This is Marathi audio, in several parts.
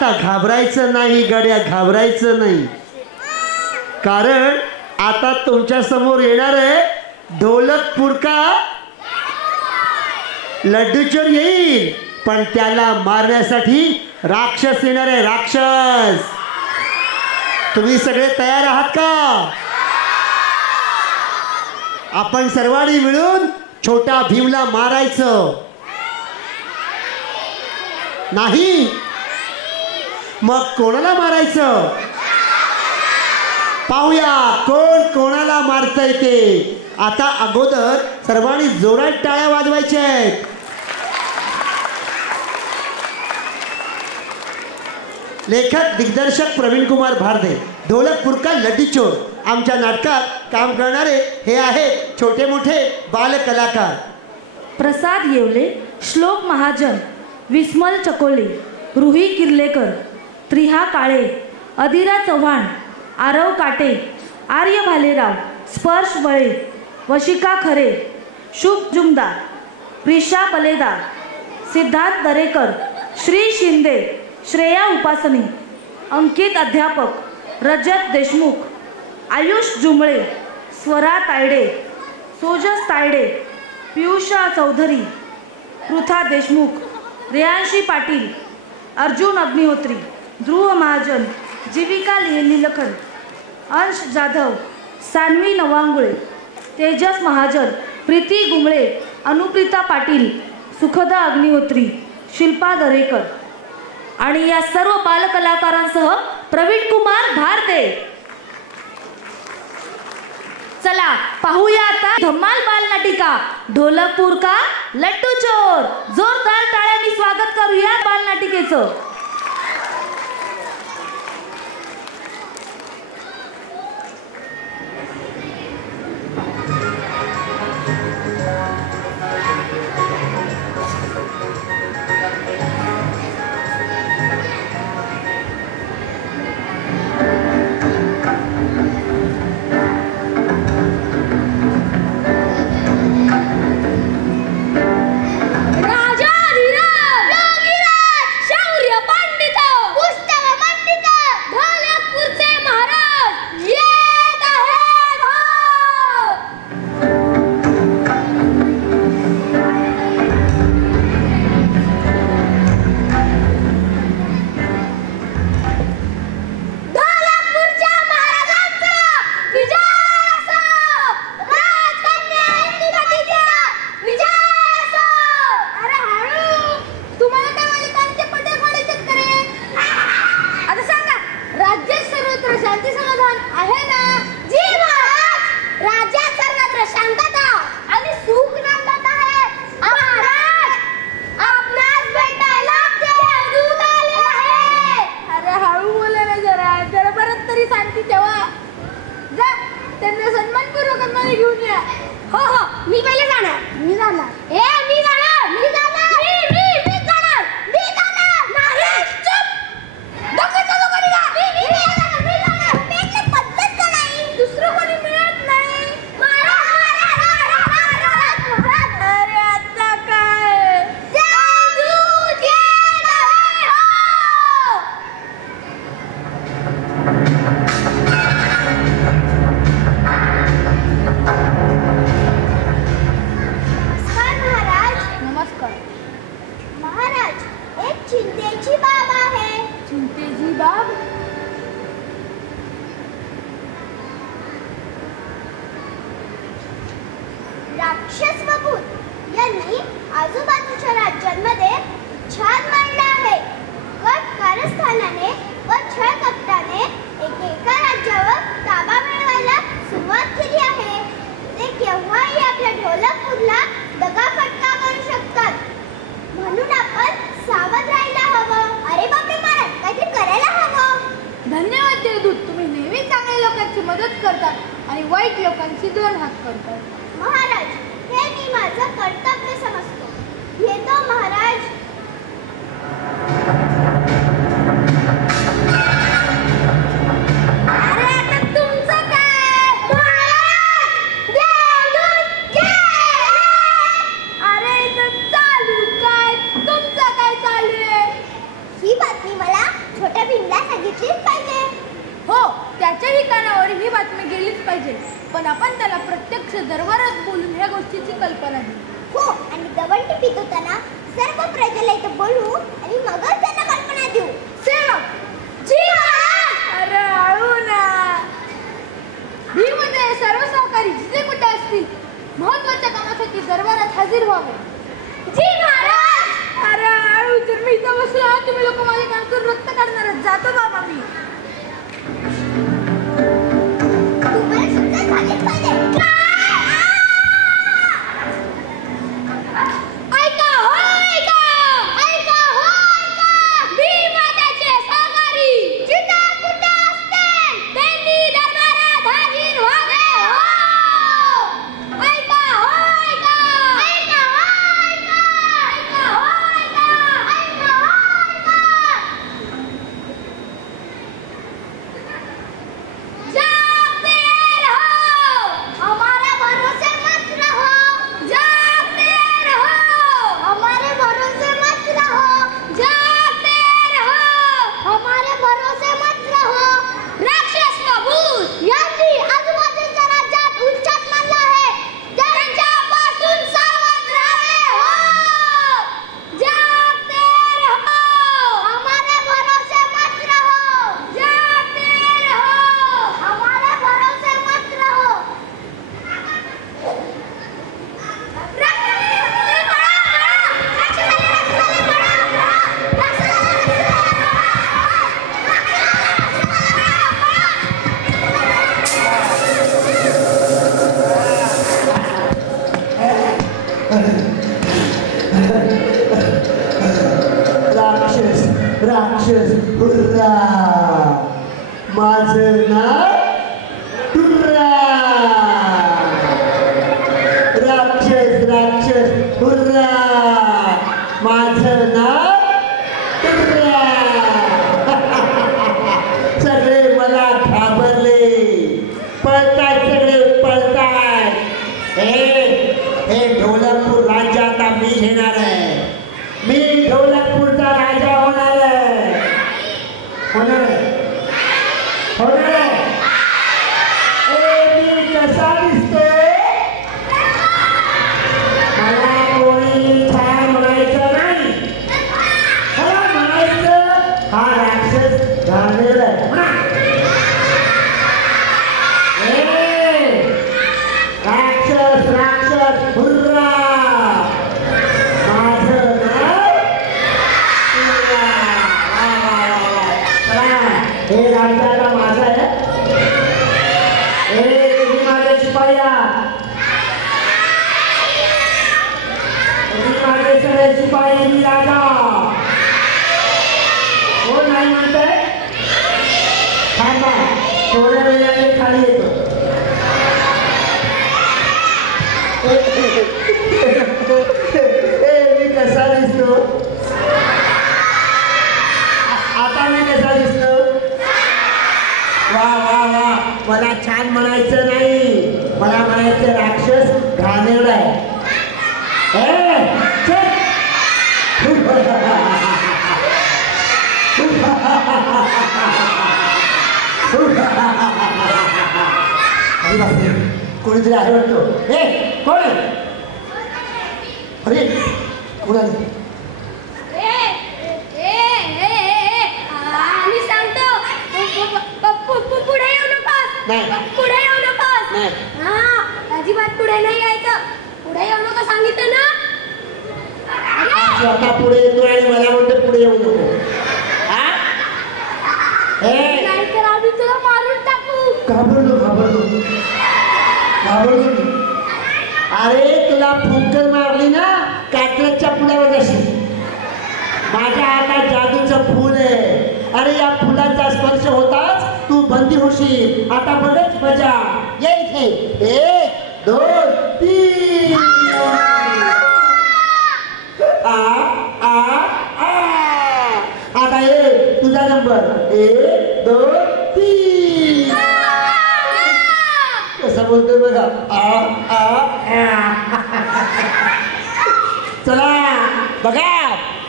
घाबरायचं नाही गड्या, घाबरायचं नाही. कारण आता तुमच्या समोर येणार आहे ढोलक पुरका लड्डू चोर येईल, पण त्याला मारण्यासाठी राक्षस येणार आहे, राक्षस. तुम्ही सगळे तयार आहात का? आपण सर्वांनी मिळून छोटा भीमला मारायचं नाही? मग कोणाला मारायचं? पाहूया कोण कोणाला मारतंय ते. आता अगोदर सर्वांनी जोरात टाळ्या वाजवायच्या आहेत. लेखक दिग्दर्शक प्रवीण कुमार भारदे, ढोलक पुरका लड्डू चोर. आमच्या नाटकात काम करणारे हे आहेत छोटे मोठे बाल कलाकार. प्रसाद येवले, श्लोक महाजन, विस्मल चकोले, रुही किर्लेकर, त्रिहा काळे, अदिरा चव्हाण, आरव काटे, आर्य भालेराव, स्पर्श बळे, वशिका खरे, शुभ जुमदार, प्रिशा पलेदार, सिद्धार्थ दरेकर, श्री शिंदे, श्रेया उपासनी, अंकित अध्यापक, रजत देशमुख, आयुष जुमळे, स्वरा तायडे, सोजस तायडे, पियुषा चौधरी, पृथा देशमुख, रेयांशी पाटील, अर्जुन अग्निहोत्री, ध्रुव महाजन, जीविका नीलखंड, अंश जाधव, सान्वी नवांगुळे, तेजस महाजन, प्रीती गुंबळे, अनुप्रिता पाटील, सुखदा अग्निहोत्री, शिल्पा दरेकर आणि या सर्व बालकलाकारांसह प्रवीण कुमार भारदे. चला पाहूया आता धम्माल बालनाटिका ढोलक पुरका लड्डू चोर. जोरदार टाळ्यांनी स्वागत करूया बालनाटिकेचं. ही बातमी मला घ्यायचीच पाहिजे. हो, त्याच्याही कानावर ही बातमी गेलीच पाहिजे. पण आपण त्याला प्रत्यक्ष दरबारात बोलून ह्या गोष्टीची कल्पना देऊ. हो, आणि दवंडी पितवताना सर्व प्रजेला इथं बोलवू आणि मगच त्यांना कल्पना देऊ. सेवक जी महाराज. अरे आळू ना. भीममध्ये सर्व सहकारी जिथे कुठे असतील महत्वाच्या कामासाठी दरबारात हजर व्हावे. जी महाराज. अरे आळू, जर मी इथं बसलो तुम्ही लोक माझ्या कानातून रक्त काढणारच. जातो बाबा मी. तुम्हाला सुद्धा झालीच पाहिजे. ऐका हो, ऐका. ऐका हो, ऐका. भीमाचे सहकारी जिथे कुठे असतील त्यांनी दरबारात हजर व्हावे. हो, ऐका हो, ऐका. ऐका हो, ऐका. ऐका हो, ऐका. ऐका हो, ऐका. जागते रहो, हमारे भरोसे मत रहो. जागते रहो, हमारे भरोसे मत रहो. जागते रहो. हमारे भरोसे मत रहो. राक्षस व भूत यांनी आजूबाजूच्या राज्यात उच्चाट मानला आहे. त्यांच्यापासून सावध राहावे. हो, जागते रहो. हमारे भरोसे मत रहो. जागते रहो. हमारे भरोसे मत रहो. राक्षस राक्षस हुर्रा, माझं नाव टुर्रा. राक्षस राक्षस हुर्रा, माझं नाव टुर्रा. सगळे मला घाबरले. पळताय, सगळे पळताय. हे ढोलकपूर राज्य आता मी घेणार आहे. मी ढोलकपूरचा राजा होणार आहे. होणार आहे, होणार आहे. मी कसा दिसतोय? मला कोणी छान म्हणायचं नाही. मला म्हणायचं हा राक्षस घाललेला आहे. राक्षस राक्षस हुर्रा, माझं नाव टुर्रा. चला, हे राज्याला माझं आहे. तुम्ही माझे शिपाई आहात. तुम्ही माझे सगळे शिपाई. मी राजा. कोण नाही म्हणताय? थांबा, थोड्या वेळाने खाली येतो. मी कसा दिसतो? आता मी कसा दिसतो? वा वा वा, मला छान म्हणायचं नाही. मला म्हणायचं राक्षस घाणेरडा आहे. कोणीतरी आहे वाटतो. कोण आहे? अरे कोण आहे? मी सांगतो, पुढे येऊ नकोस. नाही. पुढे येऊ नकोस. नाही. हा, अजिबात पुढे नाही यायचं. पुढे येऊ नको सांगितलं ना. स्वतः पुढे येतो आणि मला म्हणतो पुढे येऊ नको. नाहीतर आम्ही तुला मारून टाकू. घाबरलो घाबरलो घाबरलो. अरे तुला फुंकर मारली ना, काटल्याच्या पुलावर जाशील. माझ्या हातात जादूचं फूल आहे. अरे या फुलाचा स्पर्श होताच तू बंदी होशील. आता बघच मजा. ये इथे. 1 2 3. आता ये तुझा नंबर. 1 2 3. कसा बोलतोय बघा. चला बघा,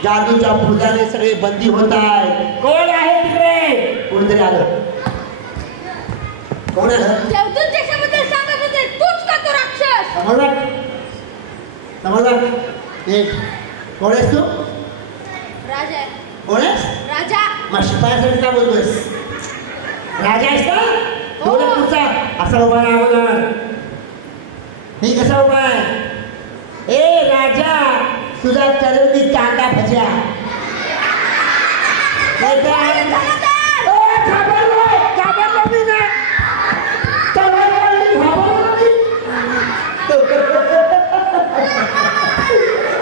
जादूच्या फुलाने सगळे बंदी होत आहेत. कोण आहे तिकडे? कोणतरी आलं. कोण आलं? देवदूत ज्याच्याबद्दल सांगत होते तूच का तो राक्षस? समजला एक. कोण आहेस तू? राजा आहे. कोण आहेस? राजा. मग शिपायासाठी का बोलतोयस? राजा आहेस का? बोला तुझा असा उभा राहा अगोदर. मी कसा उभा आहे? ए राजा, तुझा करेल मी कांदा भज्या. घाबरलो मी ना.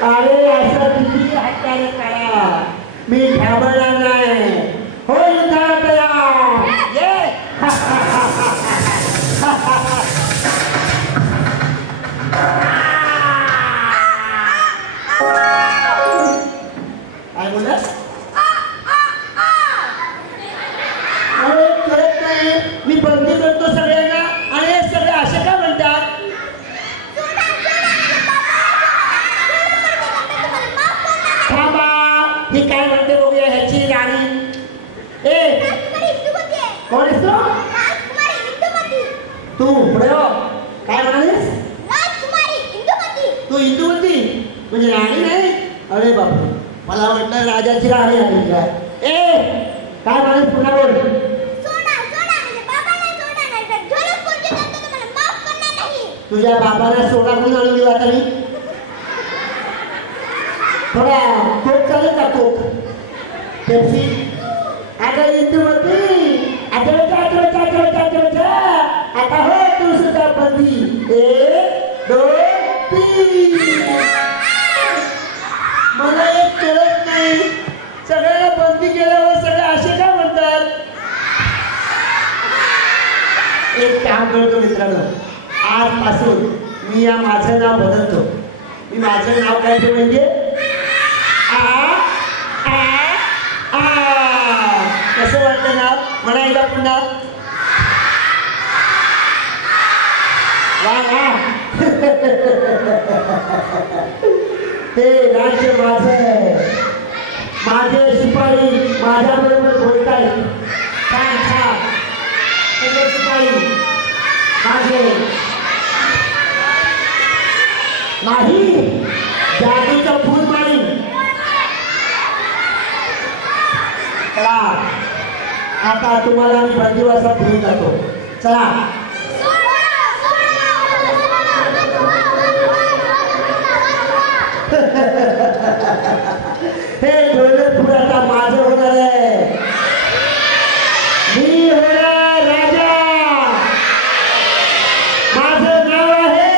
अरे असं किती हाताने करा, मी घाबरणार नाही. हो युद्धाला तयार. ये काय बोललास? अरे कळत नाही. मी बंदी करतो सगळ्यांना आणि हे सगळे असे का म्हणतात? थांबा, ही काय म्हणते बघूया. ह्याची राणी. ए कोण आहेस तू? पुढे हो. काय म्हणालीस? तू इंदुमती म्हणजे राणी नाही? अरे बापरे, मला वाटलं राजाची राणी आली काय. ए काय म्हणालीस? पुन्हा बोल. तुझ्या बाबाला सोडा कोण आणून दिला तरी? थोडा कोक चालेल का? कोक पेप्सी. अगं इंदुमती, आता हो तू सुद्धा बंदी. 1 2 3. मला एक कळत नाही, सगळ्याला बंदी केल्यावर सगळे असे का म्हणतात? एक काम करतो मित्रांनो, आजपासून मी या माझं नाव बदलतो. मी माझं नाव काय ते म्हणजे कसं वाटतं नाव? म्हणायला पुन्हा वा. हे राज्य माझं, माझे शिपाई माझ्या बरोबर बोलताय. छान छान. सगळे शिपाई माझे नाही. जादूचं फूल मारी. चला आता तुम्हाला मी बंदिवासात घेऊन जातो. चला. हे ढोलकपूर आता माझं होणार आहे. मी होणार राजा. माझं नाव आहे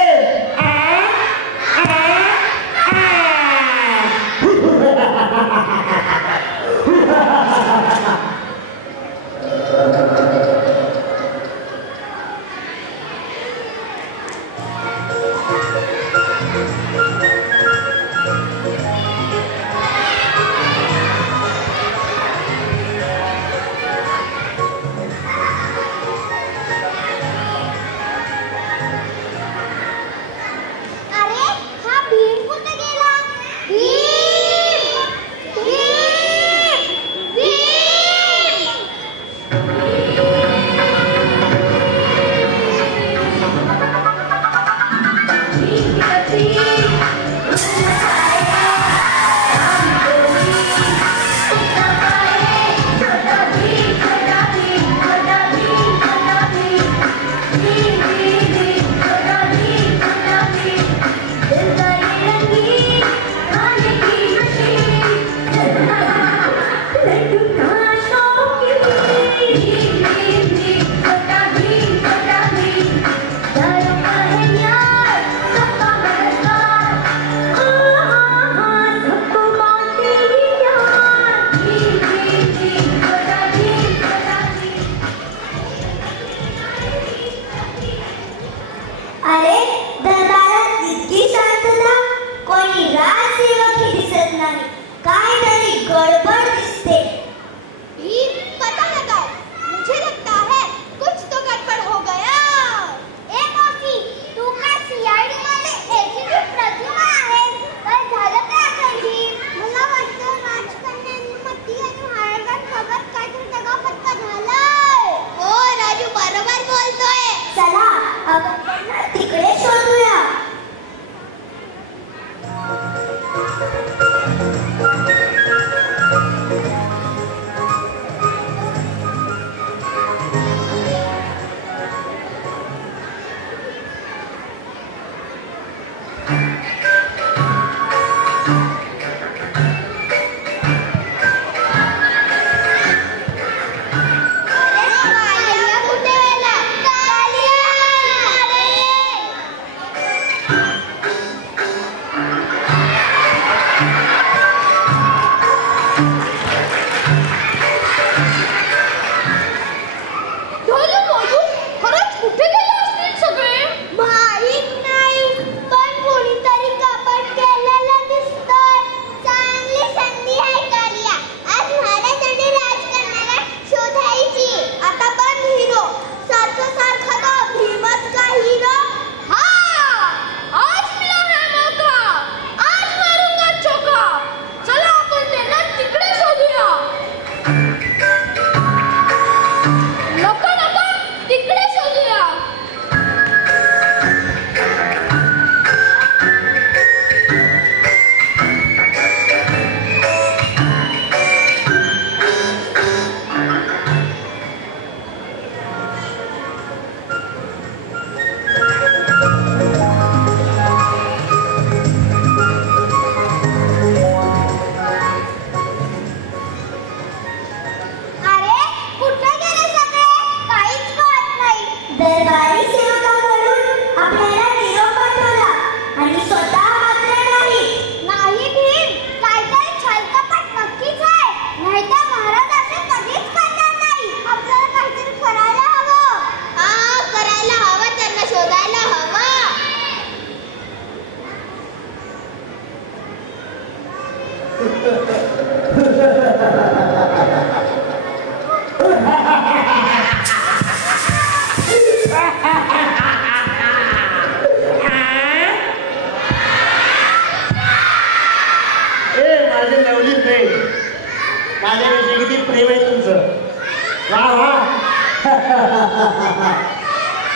वाह वाह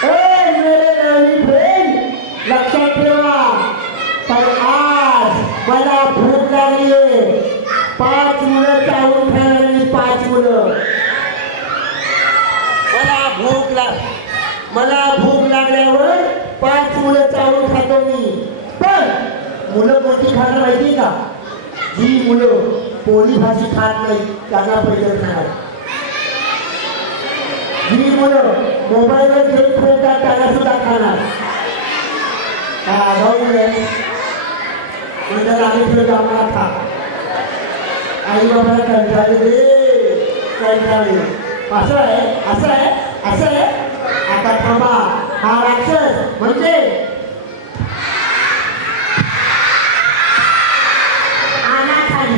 ए मेरे नवीन फ्रेंड, लक्षात ठेवा, पण आज मला भूक लागली आहे. 5 मुलं चावून खाणारी 5 मुलं. मला भूक लागल्यावर 5 मुलं चावून खातो मी. पण मुलं कोणती खाणार माहिती का? जी मुलं पोळी भाजी खात नाही त्यांना पहिलं खाणार. जी मुलं मोबाईलवर गेम खेळतात त्यांना सुद्धा खाणार. म्हणजे आम्ही खेळतो आम्हाला खा. आई बाबाला कंटाळले रे, कंटाळले. असं आहे. आता थांबा, हा राक्षस म्हणजे अनाथाई.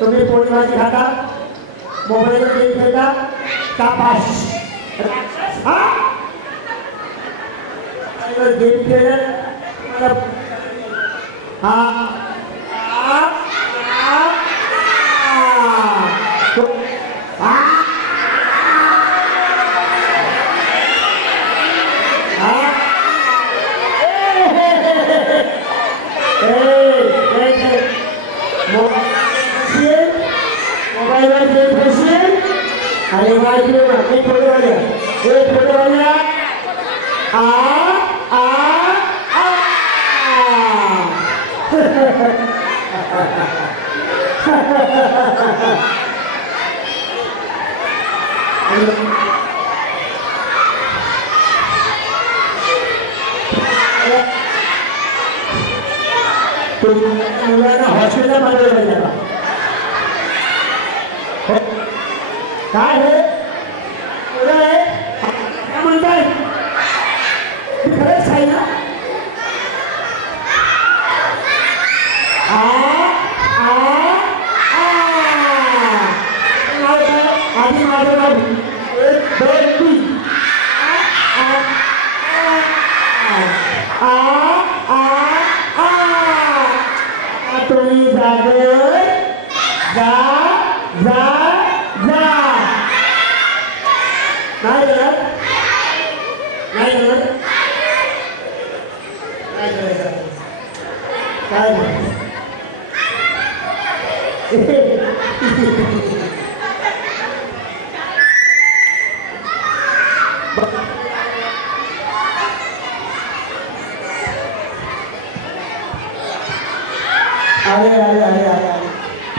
तुम्ही पोळी भाजी खाता, मोबाईल गेम खेळता, कापास गेम खेळत मोबाईल गेम खेळशील. अरे वाजले एक फोटो वाल्या मुलांना हॉस्पिटल मध्ये पाहिजे का? काय हे काय म्हणताय? खरंच आहे ना? आधी माझं नाव 1 2 3 तुम्ही जागर जा जा जा. नाही करत, नाही करत, काय करायचं, काय अरे अरे अरे अरे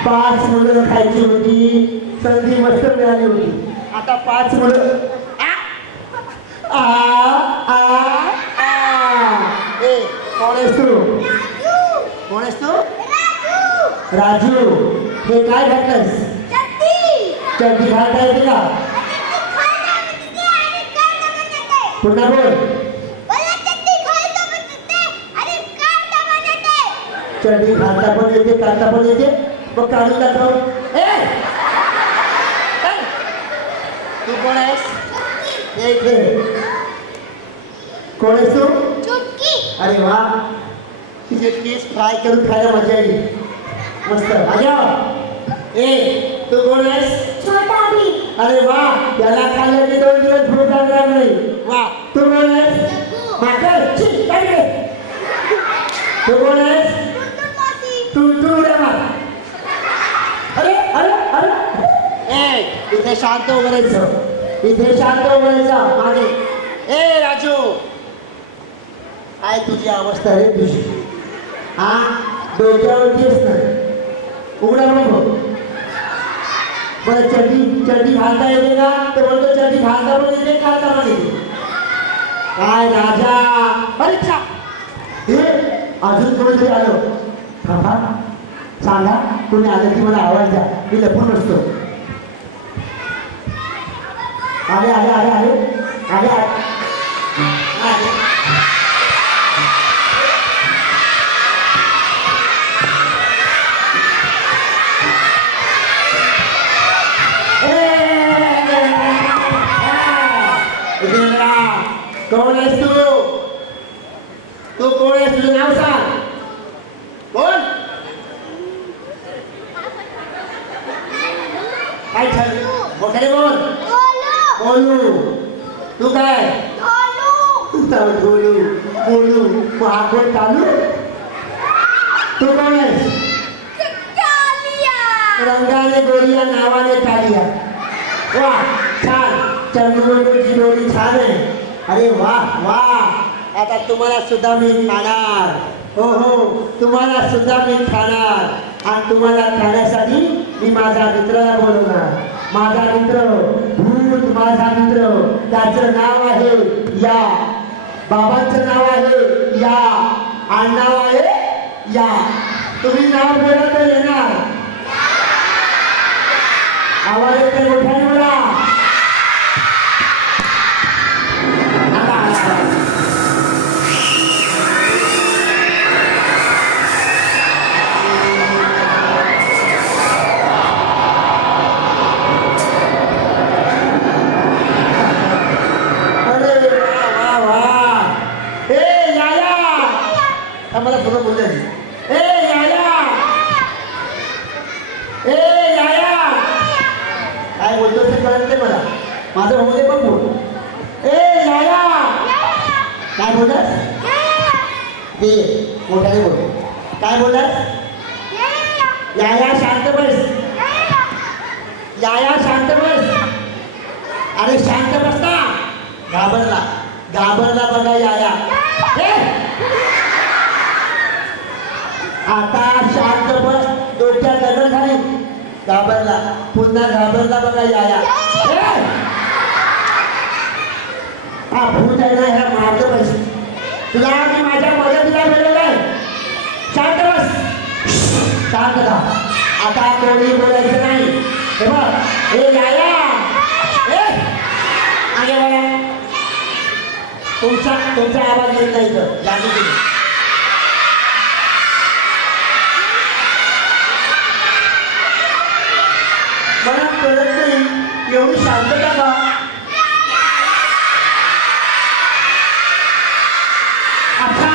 5 मुलं खायची होती, संधी मस्त मिळाली होती. आता 5 मुलं कोण आहेस तू? कोण आहेस तू? राजू. हे काय घातलंस? चड्डी घालता येते का? पुन्हा बोल. चड्डी घालता पण येते, काढता पण येते, मग काढून दाखव. तू कोण आहेस? कोण आहेस तू? अरे वा, तिचे केस फ्राय करून खायला मजा येईल. मस्त. तू कोण आहेस? छोटा भीम. अरे वा, त्याला खाल्लं की 2 दिवस भूक लागणार नाही. वा. तू कोण आहेस? माकड. तू कोण आहेस? अरे अरे अरे इथे शांत उभारायचं, इथे शांत उभारायचं मागे. राजू, काय तुझी अवस्था रे तुझी? डोक्यावरतीच नाही, उघडा नको. बरं चड्डी घालता येते का? तर बोलतो चड्डी घालता पण येते, काढता पण येते. काय राजा? अरे अजून कोणीतरी आलो. थांबा, सांगा कोणी आलं की मला आवाज द्या, मी लपून बसतो. आले आले आले आले आले आले. कोण आहेस तू? तू कोण आहेस? तुझं नाव सांग. कोण? काय ठरलं? मोठ्याने बोल. बोलू. तू काय? बोलू बोलू. महाकोण चालू. तू कोण आहेस? रंगाने गोरिया नावाने कालिया. वा छान. चंद्रची डोरी छान आहे. अरे वा वा. आता तुम्हाला सुद्धा मी खाणार. हो हो तुम्हाला सुद्धा मी खाणार. आणि तुम्हाला खाण्यासाठी मी माझ्या मित्राला बोलवणार. माझा मित्र भूत. माझा मित्र त्याचं नाव आहे या. बाबांचं नाव आहे या. आडनाव आहे या. तुम्ही नाव बोला तर येणार. आवाज येते मोठ्याने बोला. मला पुन्हा बोलले. ए याया. ए याया. काय बोलतो ते कळत नाही मला. माझं होऊ दे पण बोल. ए याया. काय बोललास? ते मोठ्याने बोल. काय बोललास? याया शांत बस. याया शांत बस. अरे शांत बस ना. घाबरला. घाबरला बघा याया. आता शांत बस. डोक्यात दगड झाली. घाबरला. पुन्हा घाबरला बघा याया. हा भूत आहे ना. ह्या मार्ग पैसे तुला मी माझ्या मदतीला बोलवलंय. शांत बस. शांत जा. आता कोणी बोलायचं नाही. हे बघ. ए याया. आगे बघा. तुमचा आवाज येत नाही तर लागू तुम्ही. मला कळत नाही एवढी शांतता का? अच्छा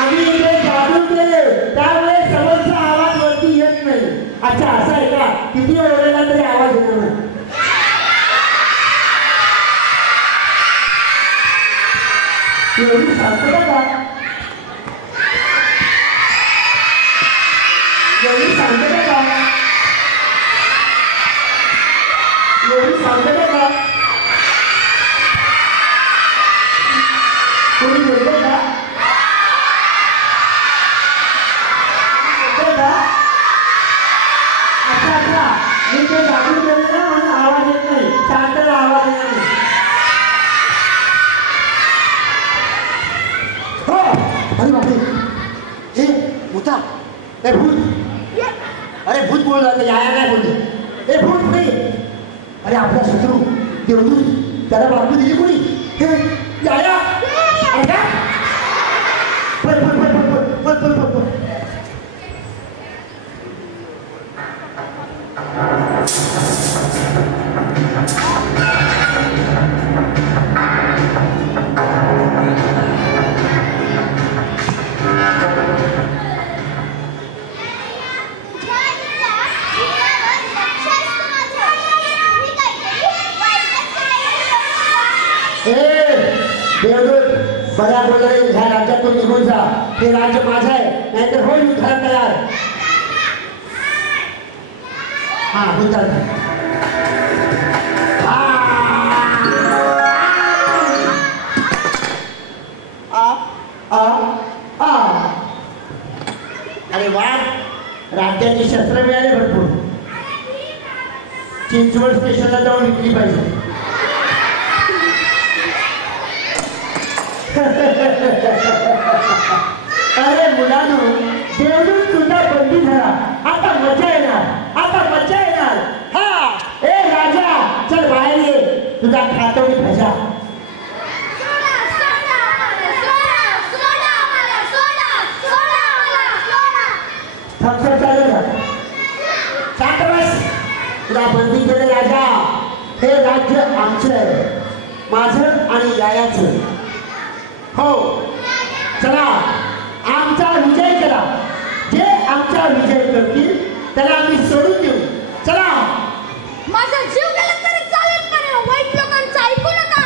आम्ही इथे जादू केले त्यामुळे समोरचा आवाज वरती येत नाही. अच्छा असं आहे का? किती ओरडला तरी आवाज येणार नाही. एवढी शांतता का? एवढी शांतता का? एवढी शांतता का? कोणी बोलतंय का? अच्छा अच्छा मी ते जादू केलं ना म्हणून आवाज येत नाही. शांतता आवाज येत नाही. हो अरे बापरे. हे भूता. ए भूत. अरे भूत बोलला तर याया काय बोलले. ए भूत नाही. अरे आपला शत्रू देवदूत त्याला बातमी दिली कोणी. हे याया. अरे का? पळ पळ पळ पळ पळ पळ पळ पळ. देवदूत बऱ्या बोलले ह्या राज्यातून निघून जा. हे राज्य माझं आहे नाहीतर होईल उद्धार तयार. हा उद्धार. अरे वा राज्याची शस्त्र मिळाले भरपूर. चिंचवड स्टेशनला जाऊन विकली पाहिजे. अरे मुलांनो देवदूत सुद्धा बंदी झाला. आता मजा येणार. आता मजा येणार. हा ए राजा चल बाहेर ये. तुझा खातो मी भजा. थमसप चालू का? शांत बस. तुला बंदी केले राजा. हे राज्य आमचं आहे. माझं आणि यायाचं. हो चला आमचा विजय करा. जे आमचा विजय करतील त्याला आम्ही सोडून देऊ. चला. माझा जीव गेला तरी चालेल पण वाईट लोकांचं ऐकू नका.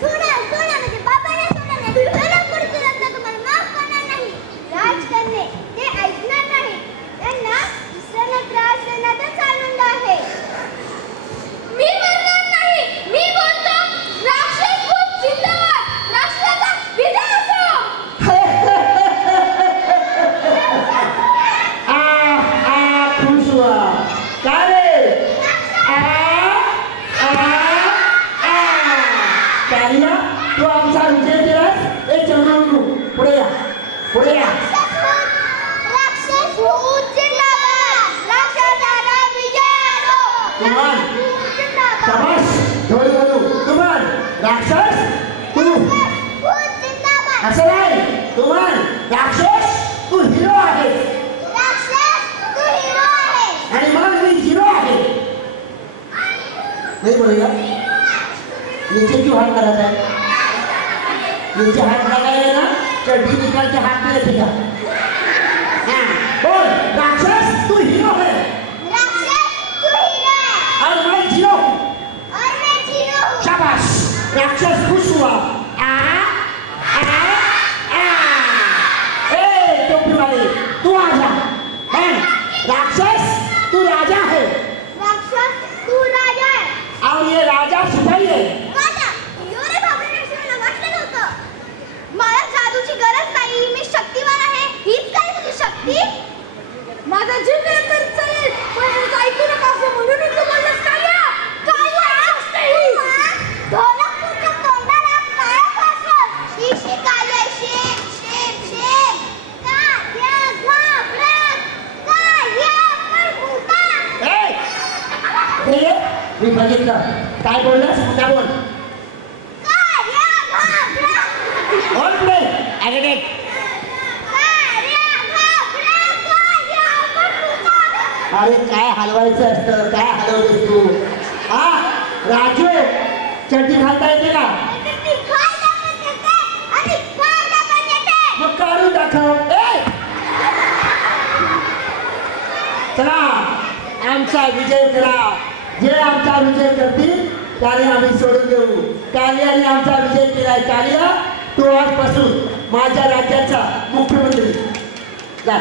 सोडा म्हणजे बाबाने सोडा नाही. विरोध करतील आता तुम्हाला माफ करणार नाही. राजकन्ये ते ऐकणार नाही. त्यांना दुसऱ्यांना त्रास देण्याचाच आनंद आहे. मी मरणार नाही. मी बोलतो राक्षस खूप जिंदाबाद. राक्षसाचा विजय असो. खुश हुआ. काय रे? कालिया तू आमचा विजय केलास. ए चंद्रू पुढे या. पुढे या. राक्षस भूत जिंदाबाद. राक्षसाला विजय असो. तुमान जिंदाबाद. शाबास. ढोल बोलू. तुमान राक्षस तू भूत जिंदाबाद. असं नाही. तुमान राक्षस तू हिरो आहे राक्षस तू हिरो आहे. आणि मग मी हिरो आहे. नहीं बोलेगा. नीचे क्यों हाथ लगाता है? नीचे हाथ लगाएगा ना चड्डी निकाल के हाथ में रखेगा. हाँ बोल राक्षस तू हीरो है. राक्षस तू हिरो है. और मैं जीरो हूँ. और मैं जीरो हूँ. शाबाश. राक्षस खुश हुआ. ए टोपी वाले तू आजा. राक्षस तू राजा है राक्षस तू राजा आहे. और ये राजा सिपाही है. राजा एवढे घाबरून नरसिंहाला वाटलं नव्हतं. मला जादूची गरज नाही. मी शक्तिवान आहे. हीच काय तुझी शक्ती? माझा जीव गेला तरी चालेल पण माझं ऐकू नका असं म्हणून मी तुम्हाला काल्या ढोलकपूरच्या तोंडाला काय फासलं? शी शी काल्या शेप शेप शेप. काल्या घाबरत. काल्या परभुता. ए मी बघितलं. काय बोललास? पुन्हा बोल. काल्या घाबरत. बोल पुढे. अरे काल्या घाबरत. काल्या परभुता. अरे काय हलवायचं असतं. काय हलवतेस तू? हा राजू चड्डी घालता येते का? ती खायला पण येते आणि खायला पण येते. मग काढून दाखव. चला आमचा विजय करा. जे आमचा विजय करतील त्याने आम्ही सोडून देऊ. कालियाने आमचा विजय केलाय. कालिया तो आजपासून माझ्या राज्याचा मुख्यमंत्री. जा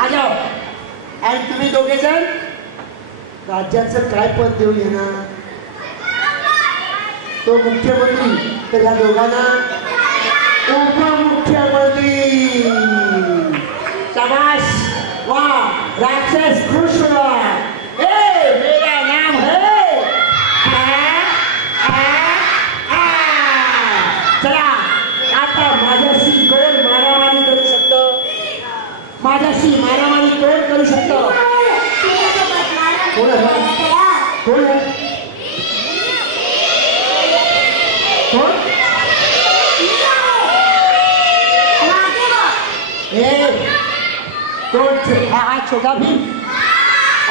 आ जाओ. आणि तुम्ही दोघे जण राज्याचं काय पद देऊ येणार? तो मुख्यमंत्री तर ह्या दोघांना उपमुख्यमंत्री. शाबाश. वाह राक्षस खुश हुआ. ए मेरा नाम है चला आता माझ्याशी कोण मारामारी करू शकतो? माझ्याशी मारामारी कोण करू शकतो? कोण आहे? कोण आहे? कोण? कोण? हा छोटा भीम.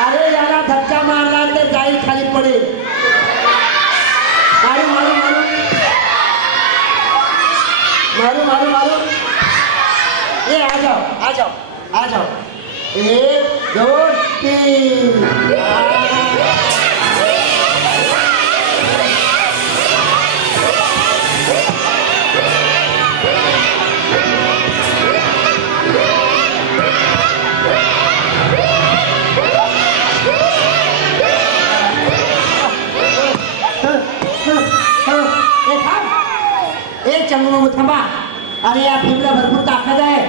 अरे याला धक्का मारला तर जाईल खाली पडेल. मारू मारू मारू मारू मारू मारू. ए आ जाओ आ जाओ आ जाओ. 1 2 3. चंगू थांबा. अरे या भीमला भरपूर ताकद आहे.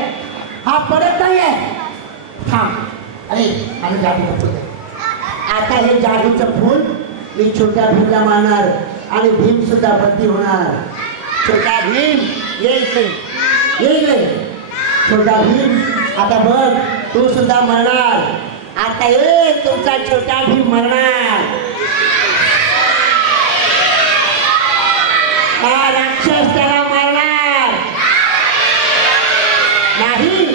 हा पडत नाहीये. थांब. अरे आणि जादू भरपूर. आता हे जादूचं फूल मी छोट्या भीमला मारणार आणि भीम सुद्धा बंदी होणार. छोटा भीम ये इथे. ये इकडे. छोटा भीम आता बघ तू सुद्धा मरणार. आता ये तुमचा छोटा भीम मरणार. हा राक्षस त्याला मारणार नाही.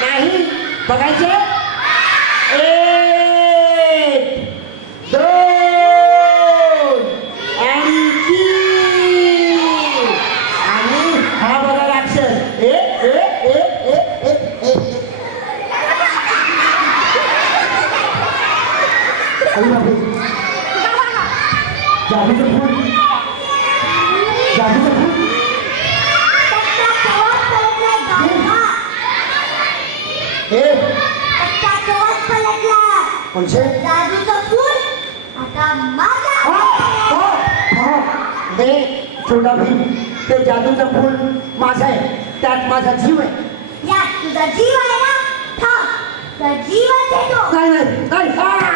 नाही बघायचं. 1 2 जादूचं फूल जादूचं फूल कोणचे जादूचं फूल आता माझा दे छोटा भीम ते जादूचं फूल माझं आहे त्यात माझा जीव आहे यात तुझा जीव आहे ना थांब तर जीवच येतो नाही नाही नाही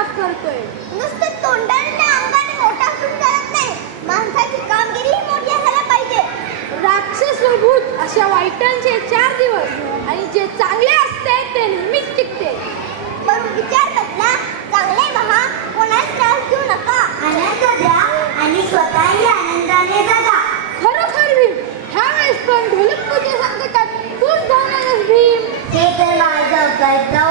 नुसतं तोंडाने अंगाने मोठा होऊन चालत नाही माणसाची कामगिरी मोठी असायला पाहिजे राक्षस व भूत अशा वाईटांचे 4 दिवस आणि जे चांगले असते ते नेहमीच टिकते पण विचारतात ना चांगले महा कोणास त्रास देऊ नका आनंद द्या आणि स्वतःही आनंदाने जगा खरोखर भीम ह्या वेळेस पण ढोलक पूजे संकटात तूच धावणारच भीम ते तर माझं कर्तव्य